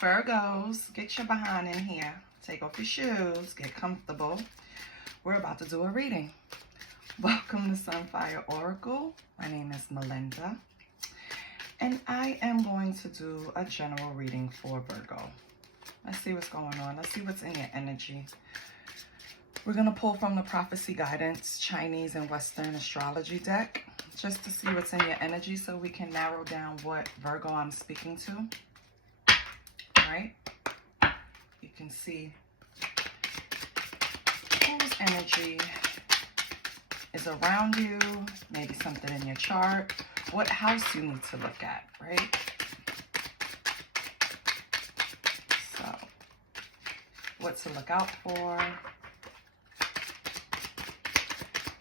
Virgos, get your behind in here. Take off your shoes, get comfortable. We're about to do a reading. Welcome to Sunfire Oracle. My name is Melinda. And I am going to do a general reading for Virgo. Let's see what's going on. Let's see what's in your energy. We're going to pull from the Prophecy Guidance Chinese and Western Astrology deck just to see what's in your energy so we can narrow down what Virgo I'm speaking to. All right? You can see whose energy is around you, maybe something in your chart, what house you need to look at, right? So, what to look out for.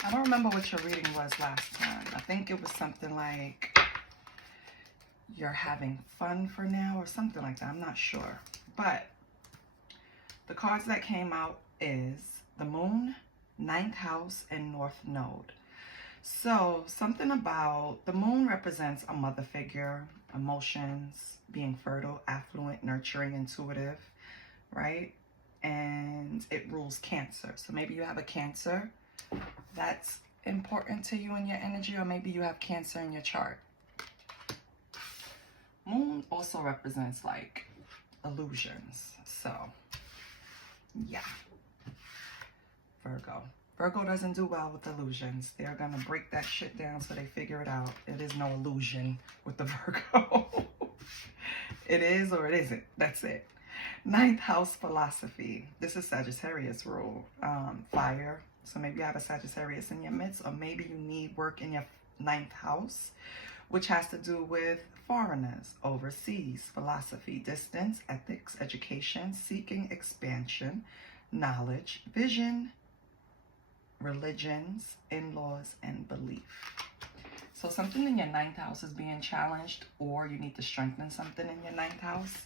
I don't remember what your reading was last time. I think it was something like you're having fun for now or something like that. I'm not sure. But the cards that came out is the Moon, Ninth House, and North Node. So something about the Moon represents a mother figure, emotions, being fertile, affluent, nurturing, intuitive, right? And it rules Cancer. So maybe you have a Cancer that's important to you in your energy, or maybe you have Cancer in your chart. Moon also represents like illusions. So yeah, Virgo. Virgo doesn't do well with illusions. They're going to break that shit down so they figure it out. It is no illusion with the Virgo. It is or it isn't. That's it. Ninth house philosophy. This is Sagittarius rule. Fire. So maybe you have a Sagittarius in your midst, or maybe you need work in your ninth house, which has to do with foreigners, overseas, philosophy, distance, ethics, education, seeking expansion, knowledge, vision, religions, in-laws, and belief. So something in your ninth house is being challenged, or you need to strengthen something in your ninth house.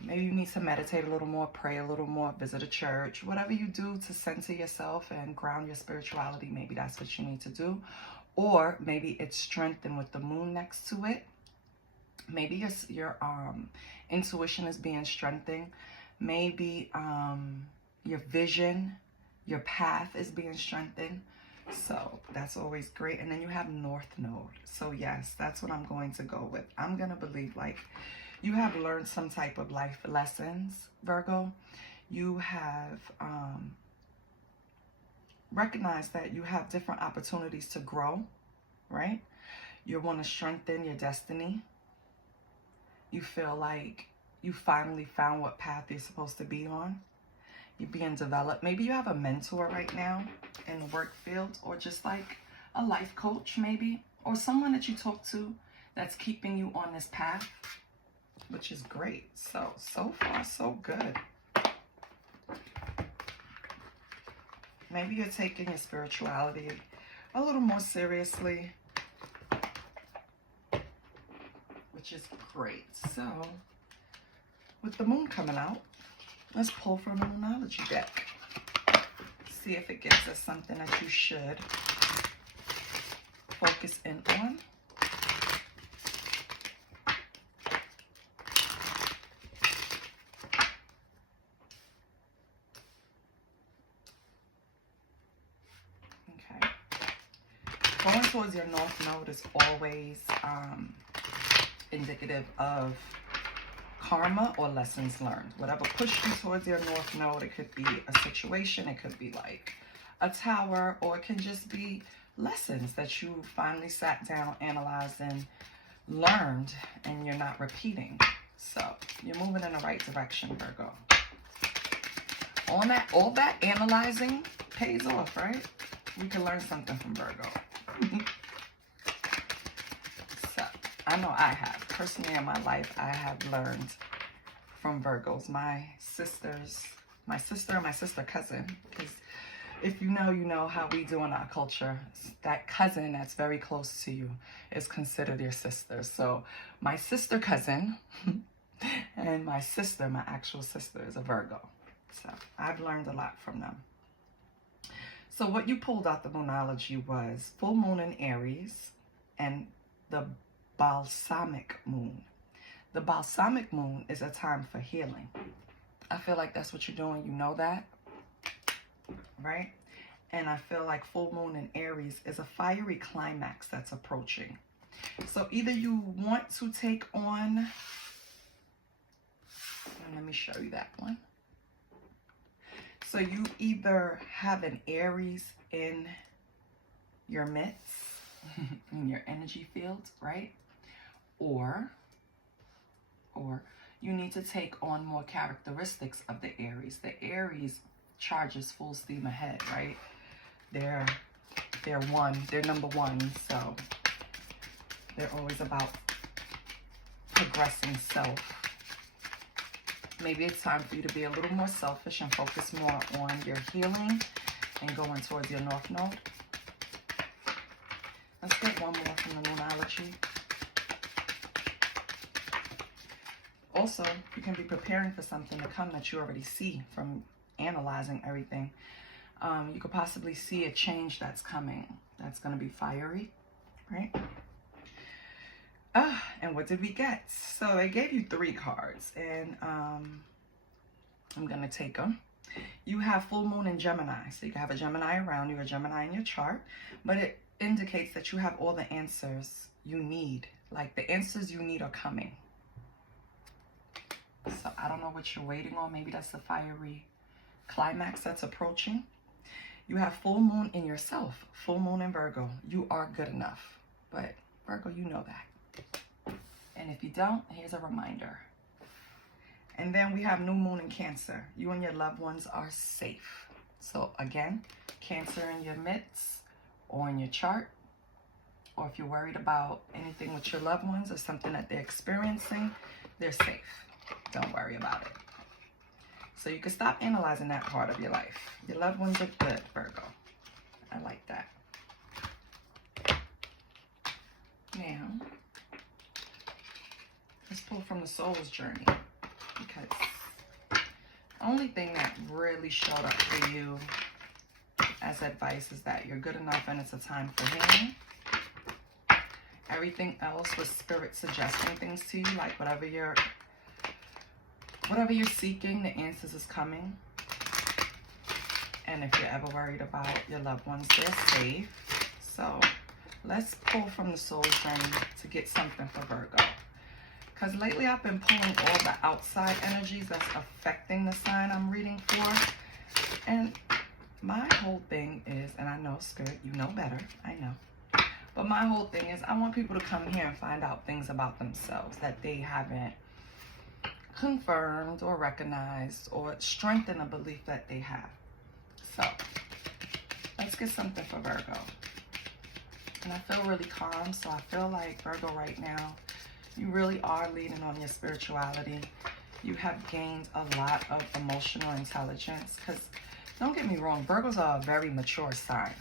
Maybe you need to meditate a little more, pray a little more, visit a church, whatever you do to center yourself and ground your spirituality. Maybe that's what you need to do. Or maybe it's strengthened with the Moon next to it. Maybe your intuition is being strengthened. Maybe your vision, your path is being strengthened. So that's always great. And then you have North Node. So yes, that's what I'm going to go with. I'm going to believe like you have learned some type of life lessons, Virgo. You have recognized that you have different opportunities to grow, right? You want to strengthen your destiny. You feel like you finally found what path you're supposed to be on. You're being developed. Maybe you have a mentor right now in the work field, or just like a life coach maybe, or someone that you talk to that's keeping you on this path, which is great. So far, so good. Maybe you're taking your spirituality a little more seriously, which is great. So with the Moon coming out, let's pull from the Moonology deck. See if it gives us something that you should focus in on. Okay. Going towards your North Node is always indicative of karma or lessons learned. Whatever pushed you towards your North Node, it could be a situation, it could be like a tower, or it can just be lessons that you finally sat down, analyzed, and learned, and you're not repeating. So you're moving in the right direction, Virgo. All that analyzing pays off, right? We can learn something from Virgo. So I know I have. Personally in my life, I have learned from Virgos. My sister and my sister cousin, because if you know how we do in our culture, that cousin that's very close to you is considered your sister. So my sister cousin and my sister, my actual sister, is a Virgo. So I've learned a lot from them. So what you pulled out the Moonology was full moon in Aries and the balsamic moon. The balsamic moon is a time for healing. I feel like that's what you're doing. You know that, right? And I feel like full moon in Aries is a fiery climax that's approaching. So either you want to take on, let me show you that one. So you either have an Aries in your midst, in your energy field, right? Or you need to take on more characteristics of the Aries. The Aries charges full steam ahead, right? They're number one, so they're always about progressing self. Maybe it's time for you to be a little more selfish and focus more on your healing and going towards your North Node. Let's get one more from the Moonology. Also, you can be preparing for something to come that you already see from analyzing everything. You could possibly see a change that's coming. That's going to be fiery, right? And what did we get? So they gave you 3 cards, and I'm going to take them. You have full moon in Gemini. So you can have a Gemini around you, a Gemini in your chart, but it indicates that you have all the answers you need. Like the answers you need are coming. So I don't know what you're waiting on. Maybe that's the fiery climax that's approaching. You have full moon in yourself, full moon in Virgo. You are good enough. But Virgo, you know that. And if you don't, here's a reminder. And then we have new moon in Cancer. You and your loved ones are safe. So again, Cancer in your midst or in your chart, or if you're worried about anything with your loved ones or something that they're experiencing, they're safe. Don't worry about it. So you can stop analyzing that part of your life. Your loved ones are good, Virgo. I like that. Now, let's pull from the soul's journey, because the only thing that really showed up for you as advice is that you're good enough and it's a time for healing. Everything else was spirit suggesting things to you, like whatever you're seeking, the answers is coming. And if you're ever worried about your loved ones, they're safe. So let's pull from the soul journey to get something for Virgo. Because lately I've been pulling all the outside energies that's affecting the sign I'm reading for. And my whole thing is, and I know, Spirit, you know better, I know. But my whole thing is I want people to come here and find out things about themselves that they haven't confirmed or recognized, or strengthen a belief that they have. So let's get something for Virgo. And I feel really calm, so I feel like Virgo right now, you really are leaning on your spirituality. You have gained a lot of emotional intelligence, because don't get me wrong, Virgos are a very mature sign.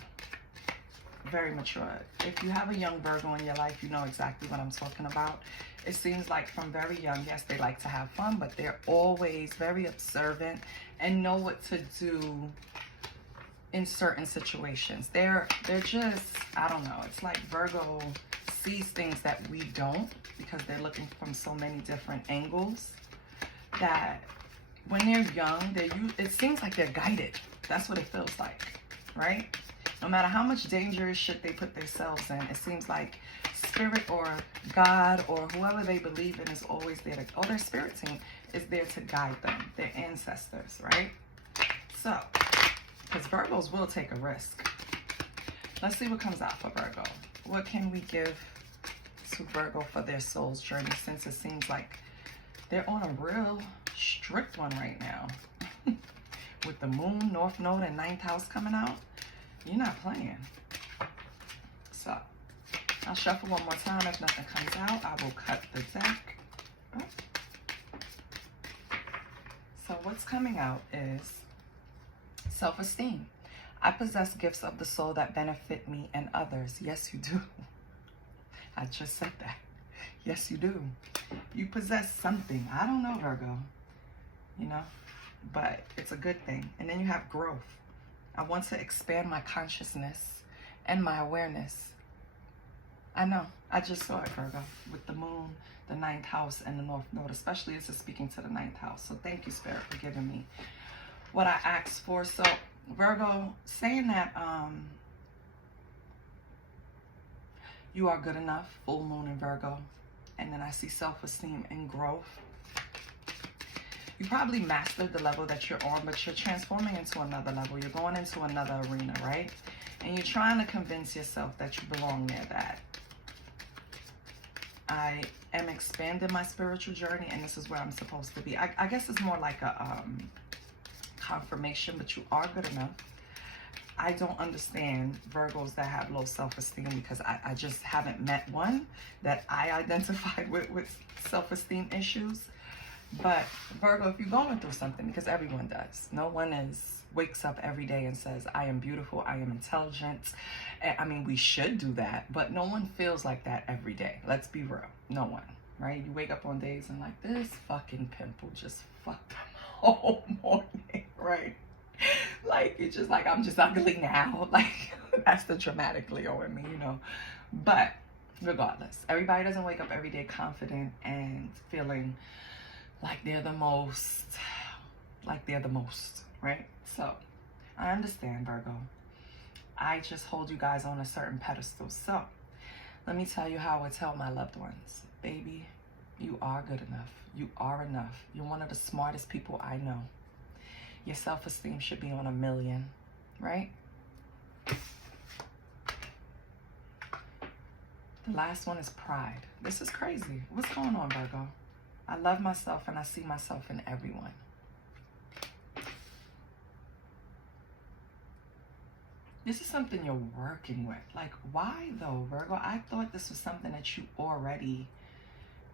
Very mature. If you have a young Virgo in your life, you know exactly what I'm talking about. It seems like from very young, yes, they like to have fun, but they're always very observant and know what to do in certain situations. They're just, I don't know, it's like Virgo sees things that we don't, because they're looking from so many different angles, that when they're young, it seems like they're guided. That's what it feels like, right? No matter how much dangerous shit they put themselves in, it seems like spirit or God or whoever they believe in is always there to, or their spirit team is there to guide them, their ancestors, right? So, because Virgos will take a risk. Let's see what comes out for Virgo. What can we give to Virgo for their soul's journey, since it seems like they're on a real strict one right now. With the moon, North Node, and 9th house coming out, you're not playing. So, I'll shuffle one more time. If nothing comes out, I will cut the deck. Oh. So what's coming out is self-esteem. I possess gifts of the soul that benefit me and others. Yes, you do. I just said that. Yes, you do. You possess something. I don't know, Virgo. You know? But it's a good thing. And then you have growth. I want to expand my consciousness and my awareness. I know. I just saw it, Virgo, with the moon, the ninth house, and the north node. Especially this is speaking to the ninth house. So thank you, Spirit, for giving me what I asked for. So Virgo, saying that you are good enough, full moon in Virgo. And then I see self-esteem and growth. You probably mastered the level that you're on, but you're transforming into another level. You're going into another arena, right? And you're trying to convince yourself that you belong there, that I am expanding my spiritual journey and this is where I'm supposed to be. I guess it's more like a confirmation, but you are good enough. I don't understand Virgos that have low self-esteem because I just haven't met one that I identified with self-esteem issues. But Virgo, if you're going through something, because everyone does, no one wakes up every day and says, I am beautiful, I am intelligent. I mean, we should do that, but no one feels like that every day. Let's be real. No one, right? You wake up on days and like, this fucking pimple just fucked up my whole morning, right? Like, it's just like, I'm just ugly now. Like, that's the dramatic Leo in me, you know. But regardless, everybody doesn't wake up every day confident and feeling like they're the most, right? So I understand, Virgo. I just hold you guys on a certain pedestal. So let me tell you how I would tell my loved ones, baby, you are good enough. You are enough. You're one of the smartest people I know. Your self-esteem should be on 1,000,000, right? The last one is pride. This is crazy. What's going on, Virgo? I love myself and I see myself in everyone. This is something you're working with. Like, why though, Virgo? I thought this was something that you already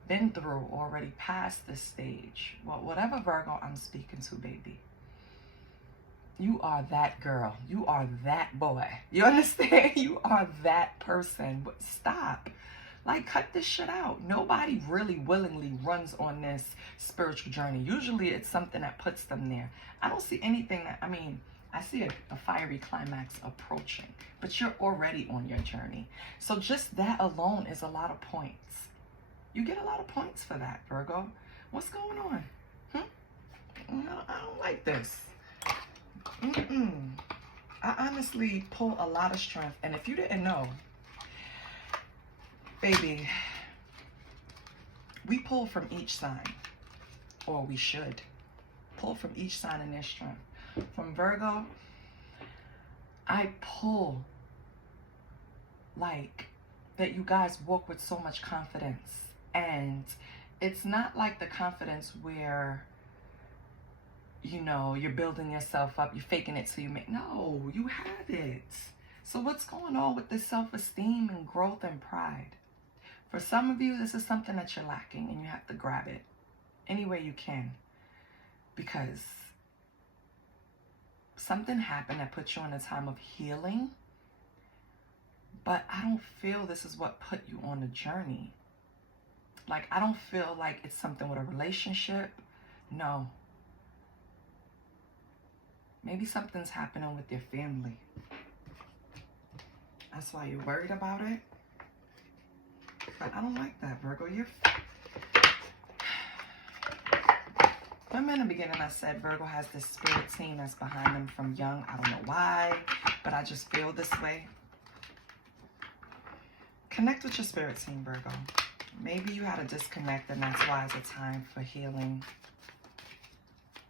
been through, already past this stage. Well, whatever Virgo I'm speaking to, baby. You are that girl. You are that boy. You understand? You are that person. But stop. Like, cut this shit out. Nobody really willingly runs on this spiritual journey. Usually it's something that puts them there. I don't see anything that, I mean, I see a fiery climax approaching, but you're already on your journey. So just that alone is a lot of points. You get a lot of points for that, Virgo. What's going on? No, I don't like this. I honestly pull a lot of strength. And if you didn't know, baby, we pull from each sign, or we should pull from each sign in their strength. From Virgo, I pull like that you guys walk with so much confidence. And it's not like the confidence where, you know, you're building yourself up, you're faking it till you make, no, you have it. So what's going on with this self-esteem and growth and pride? For some of you, this is something that you're lacking and you have to grab it any way you can, because something happened that put you in a time of healing, but I don't feel this is what put you on the journey. Like, I don't feel like it's something with a relationship. No. Maybe something's happening with your family. That's why you're worried about it. But I don't like that, Virgo. Remember in the beginning I said Virgo has this spirit team that's behind them from young. I don't know why, but I just feel this way. Connect with your spirit team, Virgo. Maybe you had a disconnect and that's why it's a time for healing.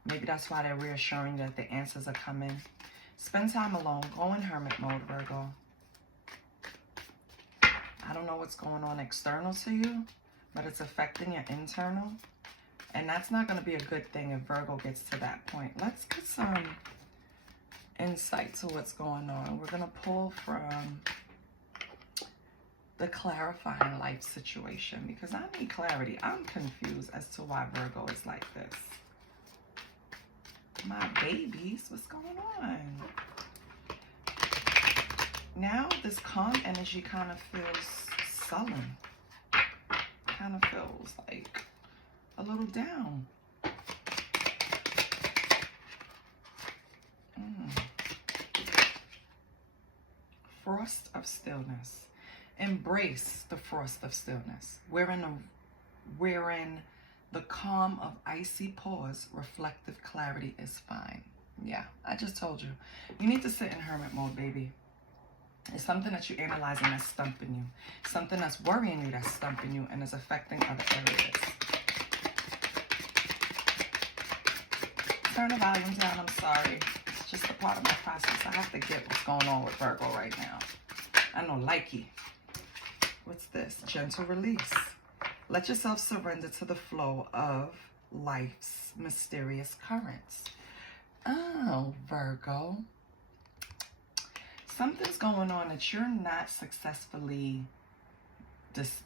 Maybe that's why they're reassuring that the answers are coming. Spend time alone. Go in hermit mode, Virgo. I don't know what's going on external to you, but it's affecting your internal. And that's not going to be a good thing if Virgo gets to that point. Let's get some insight to what's going on. We're going to pull from the clarifying life situation because I need clarity. I'm confused as to why Virgo is like this. My babies, what's going on? Now this calm energy kind of feels sullen. Kind of feels like a little down. Frost of stillness. Embrace the frost of stillness, wherein the calm of icy pause, reflective clarity is fine. Yeah, I just told you. You need to sit in hermit mode, baby. It's something that you're analyzing that's stumping you. Something that's worrying you that's stumping you and is affecting other areas. Turn the volume down, I'm sorry. It's just a part of my process. I have to get what's going on with Virgo right now. I know, likey. What's this? Gentle release. Let yourself surrender to the flow of life's mysterious currents. Oh, Virgo. Something's going on that you're not successfully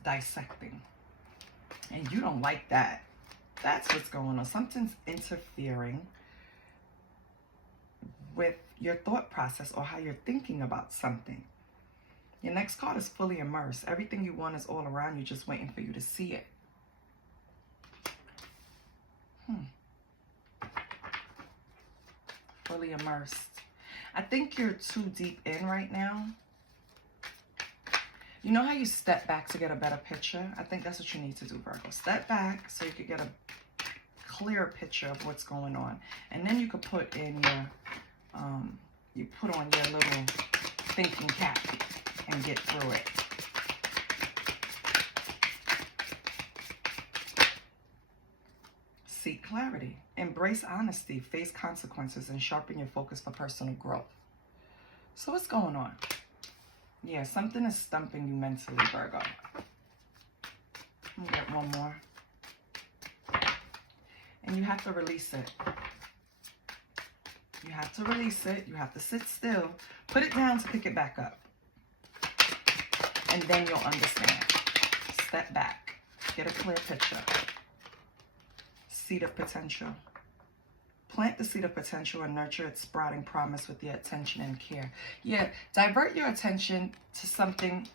dissecting. And you don't like that. That's what's going on. Something's interfering with your thought process or how you're thinking about something. Your next card is fully immersed. Everything you want is all around you, just waiting for you to see it. Fully immersed. I think you're too deep in right now. You know how you step back to get a better picture? I think that's what you need to do, Virgo. Step back so you can get a clear picture of what's going on. And then you could put in your, you put on your little thinking cap and get through it. Seek clarity. Embrace honesty. Face consequences and sharpen your focus for personal growth. So what's going on? Yeah, something is stumping you mentally, Virgo. I'll get one more. And you have to release it. You have to release it. You have to sit still. Put it down to pick it back up. And then you'll understand. Step back. Get a clear picture. Seed of potential. Plant the seed of potential and nurture its sprouting promise with your attention and care. Yeah, divert your attention to something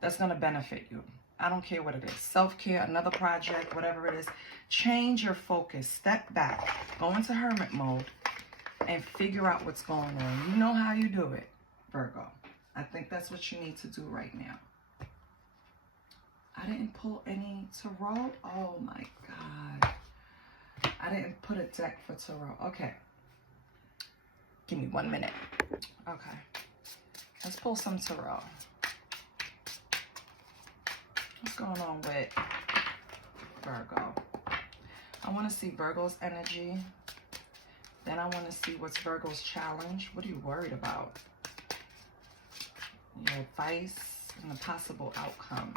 that's going to benefit you. I don't care what it is. Self-care, another project, whatever it is. Change your focus. Step back. Go into hermit mode and figure out what's going on. You know how you do it, Virgo. I think that's what you need to do right now. I didn't pull any tarot. Oh my God. I didn't put a deck for tarot. Okay. Give me 1 minute. Okay. Let's pull some tarot. What's going on with Virgo? I want to see Virgo's energy. Then I want to see what's Virgo's challenge. What are you worried about? Your advice and the possible outcome.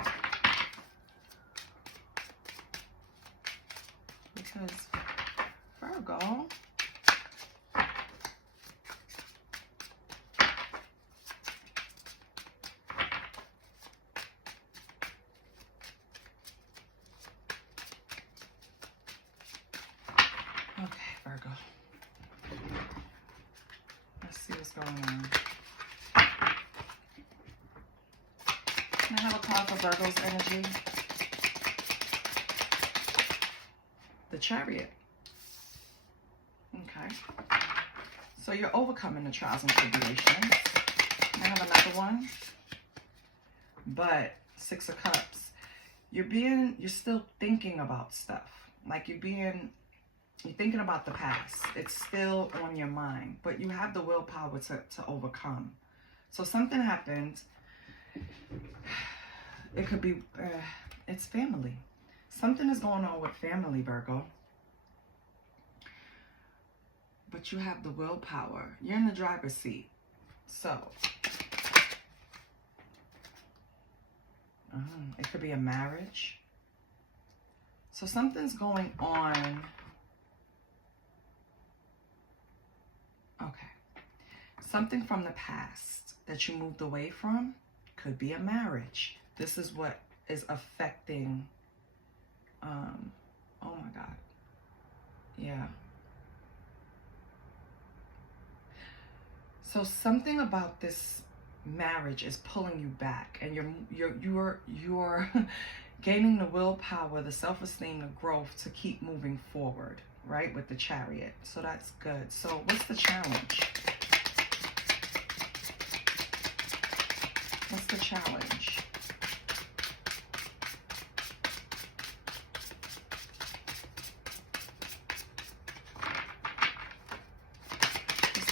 Because Virgo, okay, Virgo. Let's see what's going on. Can I have a card for Virgo's energy? The Chariot. Okay. So you're overcoming the trials and tribulations. I have another one. But 6 of Cups. You're still thinking about stuff. Like you're thinking about the past. It's still on your mind. But you have the willpower to overcome. So something happened. It could be, it's family. Something is going on with family, Virgo. But you have the willpower. You're in the driver's seat. So, it could be a marriage. So something's going on. Okay. Something from the past that you moved away from. Could be a marriage. This is what is affecting... oh my God. Yeah. So something about this marriage is pulling you back, and you're gaining the willpower, the self-esteem, the growth to keep moving forward, right? With the Chariot. So that's good. So what's the challenge? What's the challenge?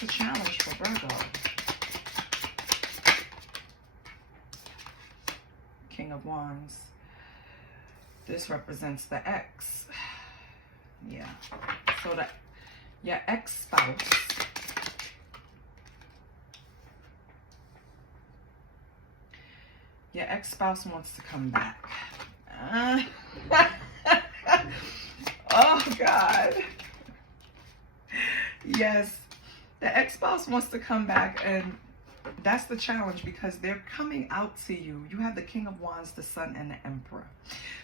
a challenge for Virgo? King of Wands. This represents the ex. Yeah. So that your ex-spouse wants to come back. Oh, God. Yes. The ex-spouse wants to come back, and that's the challenge because they're coming out to you. You have the King of Wands, the Sun, and the Emperor.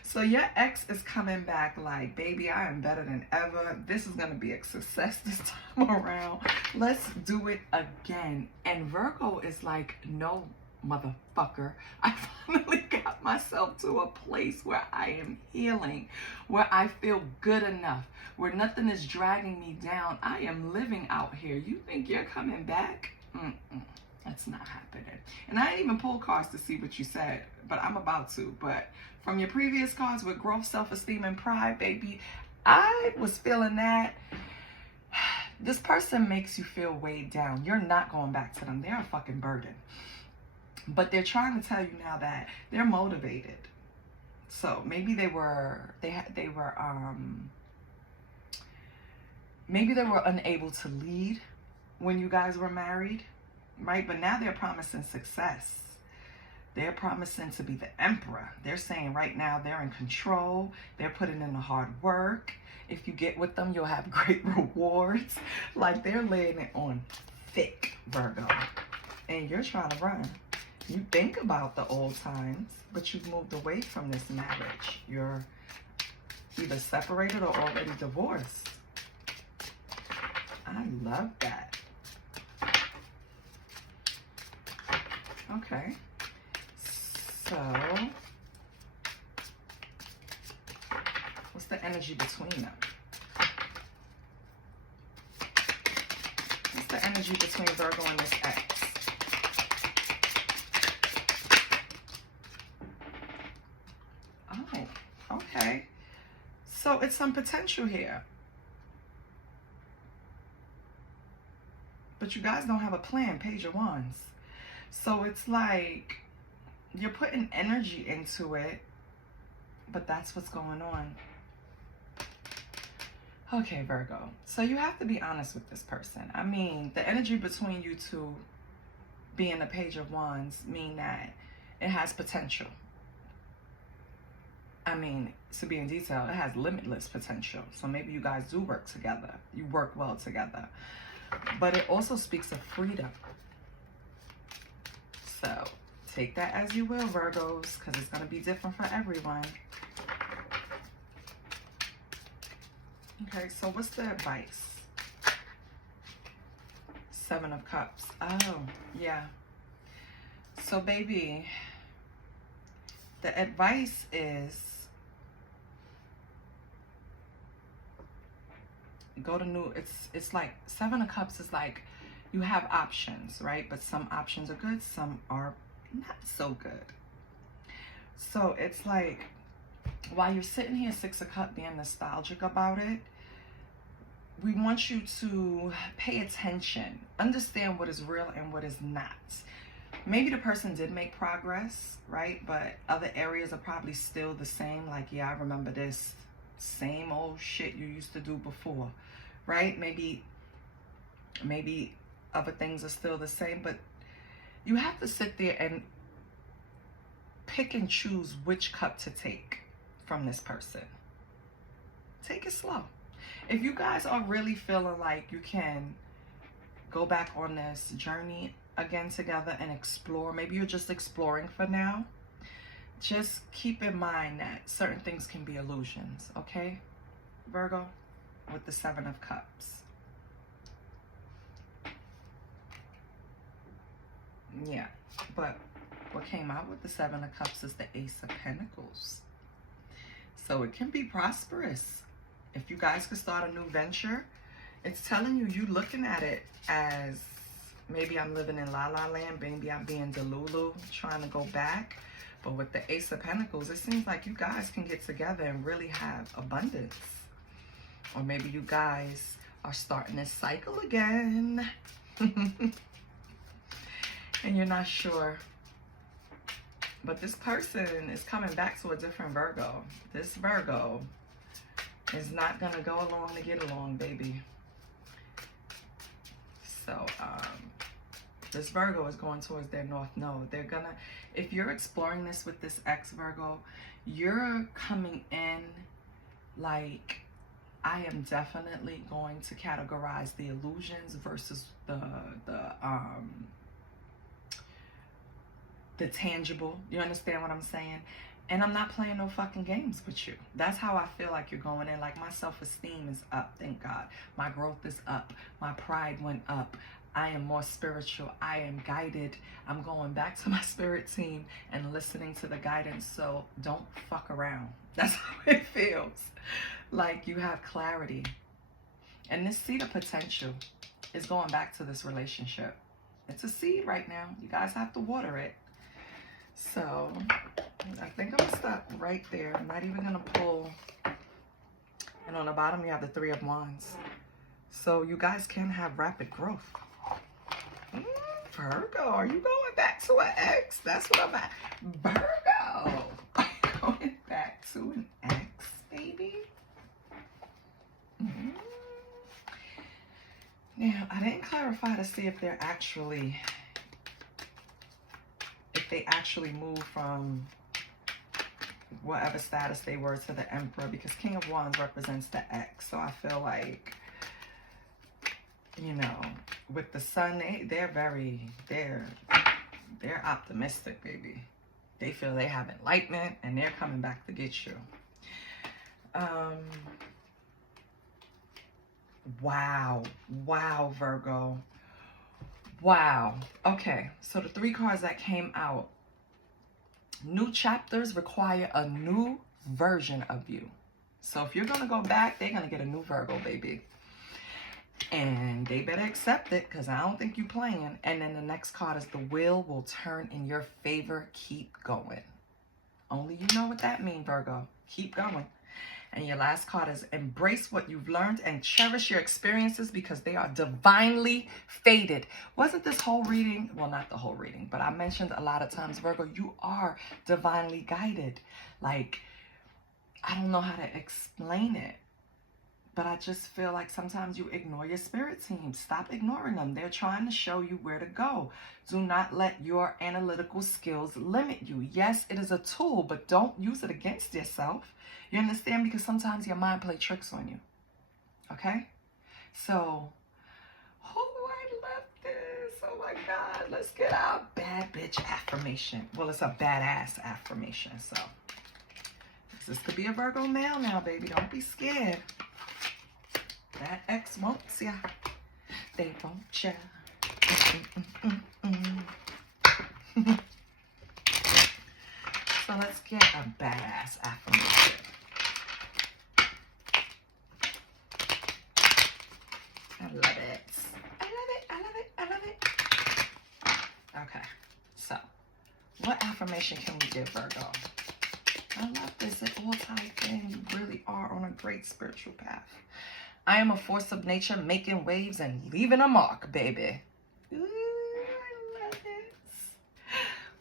So your ex is coming back like, baby, I am better than ever. This is going to be a success this time around. Let's do it again. And Virgo is like, no, motherfucker. I finally got myself to a place where I am healing, where I feel good enough, where nothing is dragging me down. I am living out here. You think you're coming back? That's not happening. And I didn't even pull cards to see what you said, but I'm about to. But from your previous cards with growth, self-esteem, and pride, baby, I was feeling that. This person makes you feel weighed down. You're not going back to them. They're a fucking burden. But they're trying to tell you now that they're motivated. So maybe they were unable to lead when you guys were married, right? But now they're promising success. They're promising to be the emperor. They're saying right now they're in control. They're putting in the hard work. If you get with them, you'll have great rewards. Like, they're laying it on thick, Virgo. And you're trying to run. You think about the old times, but you've moved away from this marriage. You're either separated or already divorced. I love that. Okay. So, what's the energy between them? What's the energy between Virgo and this ex? Oh, okay. So it's some potential here. But you guys don't have a plan, Page of Wands. So it's like you're putting energy into it, but that's what's going on. Okay, Virgo. So you have to be honest with this person. I mean, the energy between you two being a Page of Wands mean that it has potential. I mean, to be in detail, it has limitless potential. So maybe you guys do work together. You work well together. But it also speaks of freedom. So take that as you will, Virgos, because it's going to be different for everyone. Okay, so what's the advice? Seven of Cups. Oh, yeah. So, baby, the advice is go to new, it's like Seven of Cups is like you have options, right? But some options are good, some are not so good. So it's like while you're sitting here, Six of Cups, being nostalgic about it, we want you to pay attention, understand what is real and what is not. Maybe the person did make progress, right? But other areas are probably still the same. Like, yeah, I remember this same old shit you used to do before, right? Maybe other things are still the same, but you have to sit there and pick and choose which cup to take from this person. Take it slow. If you guys are really feeling like you can go back on this journey again together and explore, maybe you're just exploring for now, just keep in mind that certain things can be illusions, okay, Virgo, with the Seven of Cups. Yeah, but what came out with the Seven of Cups is the Ace of Pentacles. So it can be prosperous. If you guys could start a new venture, it's telling you, you looking at it as maybe I'm living in La La Land, maybe I'm being Delulu, trying to go back. But with the Ace of Pentacles, it seems like you guys can get together and really have abundance. Or maybe you guys are starting this cycle again. and you're not sure. But this person is coming back to a different Virgo. This Virgo is not going to go along to get along, baby. So, this Virgo is going towards their north node. They're going to, if you're exploring this with this ex Virgo, you're coming in like, I am definitely going to categorize the illusions versus the tangible. You understand what I'm saying? And I'm not playing no fucking games with you. That's how I feel like you're going in. Like, my self-esteem is up, thank God. My growth is up. My pride went up. I am more spiritual. I am guided. I'm going back to my spirit team and listening to the guidance. So don't fuck around. That's how it feels. Like, you have clarity. And this seed of potential is going back to this relationship. It's a seed right now. You guys have to water it. So I think I'm gonna stop right there. I'm not even gonna pull. And on the bottom you have the 3 of Wands. So you guys can have rapid growth. Virgo, are you going back to an ex? That's what I'm at. Virgo, are you going back to an ex, baby? Now, I didn't clarify to see if they're actually, if they actually move from whatever status they were to the Emperor, because King of Wands represents the ex. So I feel like, you know, with the Sun, they're optimistic, baby. They feel they have enlightenment and they're coming back to get you. Wow, Virgo. Wow. Okay, so the 3 cards that came out. New chapters require a new version of you. So if you're going to go back, they're going to get a new Virgo, baby. And they better accept it, because I don't think you're playing. And then the next card is the wheel will turn in your favor. Keep going. Only you know what that means, Virgo. Keep going. And your last card is embrace what you've learned and cherish your experiences because they are divinely fated. Wasn't this whole reading, well, not the whole reading, but I mentioned a lot of times, Virgo, you are divinely guided. Like, I don't know how to explain it, but I just feel like sometimes you ignore your spirit team. Stop ignoring them. They're trying to show you where to go. Do not let your analytical skills limit you. Yes, it is a tool, but don't use it against yourself. You understand? Because sometimes your mind plays tricks on you. Okay? So, oh, I love this. Oh my God. Let's get our bad bitch affirmation. Well, it's a badass affirmation. So, this could be a Virgo male now, baby. Don't be scared. That ex wants ya. They want ya. So let's get a badass affirmation. I love it. I love it. I love it. I love it. Okay. So, what affirmation can we give, Virgo? I love this. It all ties in. You really are on a great spiritual path. I am a force of nature making waves and leaving a mark, baby. Ooh, I love it.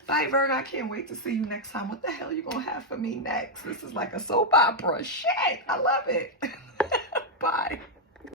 Bye, Virgo. I can't wait to see you next time. What the hell you going to have for me next? This is like a soap opera. Shit. I love it.